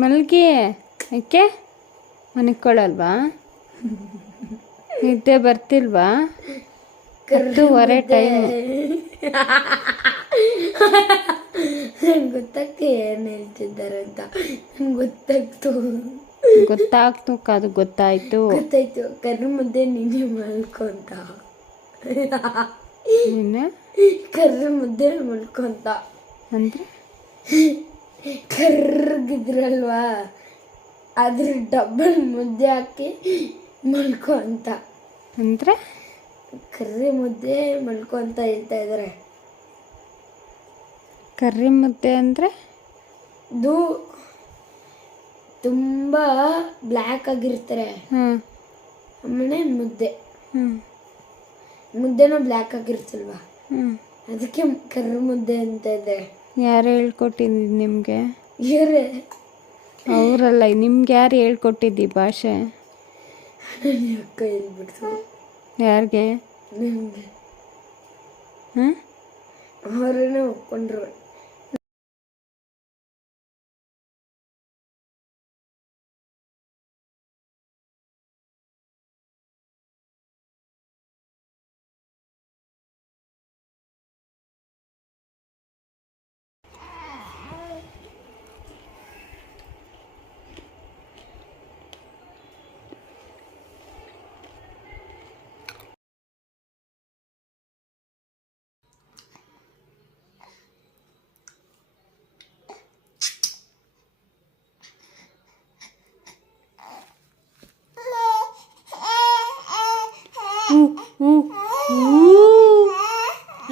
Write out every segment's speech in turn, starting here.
ಮಲ್ಗಿ ಯಾಕೆ ಮನಿಕೊಳ್ಳಲ್ವಾ? ನಿದ್ದೆ ಬರ್ತಿಲ್ವಾ? 10:30 ಟೈಮು. ಗೊತ್ತಾಗ್ತಿ ಏನು ಹೇಳ್ತಿದ್ದಾರೆ ಅಂತ. ಗೊತ್ತಾಗ್ತು ಅದು ಗೊತ್ತಾಯ್ತು. ಕರು ಮುದ್ದೆ ನೀನೇ ಮಲ್ಕೊಂತ. ಏನು ಕರ್ರ ಮುದ್ದೆ ಮಲ್ಕೊಂತ ಅಂದರೆ? ಕರ್ರಗಿದ್ರಲ್ವಾ, ಅದ್ರ ಡಬ್ಬಲ್ ಮುದ್ದೆ ಹಾಕಿ ಮಲ್ಕೊ ಅಂತ. ಅಂದರೆ ಕರ್ರಿ ಮುದ್ದೆ ಮಲ್ಕೊ ಅಂತ ಹೇಳ್ತಾ ಇದ್ದಾರೆ. ಕರ್ರಿ ಮುದ್ದೆ ಅಂದರೆ ಇದು ತುಂಬ ಬ್ಲ್ಯಾಕ್ ಆಗಿರ್ತಾರೆ. ಆಮೇಲೆ ಮುದ್ದೆನೂ ಬ್ಲ್ಯಾಕ್ ಆಗಿರ್ತಲ್ವಾ, ಅದಕ್ಕೆ ಕರ್ರ ಮುದ್ದೆ ಅಂತ ಇದೆ. ಯಾರು ಹೇಳ್ಕೊಟ್ಟಿದ್ದು ನಿಮಗೆ? ಇವರೇ. ಅವರಲ್ಲ, ನಿಮ್ಗೆ ಯಾರು ಹೇಳ್ಕೊಟ್ಟಿದ್ದಿ ಭಾಷೆ? ಅಕ್ಕ ಹೇಳ್ಬಿಡ್ತು. ಯಾರಿಗೆ? ನಿಮಗೆ. ಹಾಂ, ಅವರನ್ನೇ ಒಪ್ಕೊಂಡ್ರು.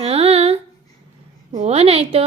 ಹಾಂ, ಓನಾಯ್ತು.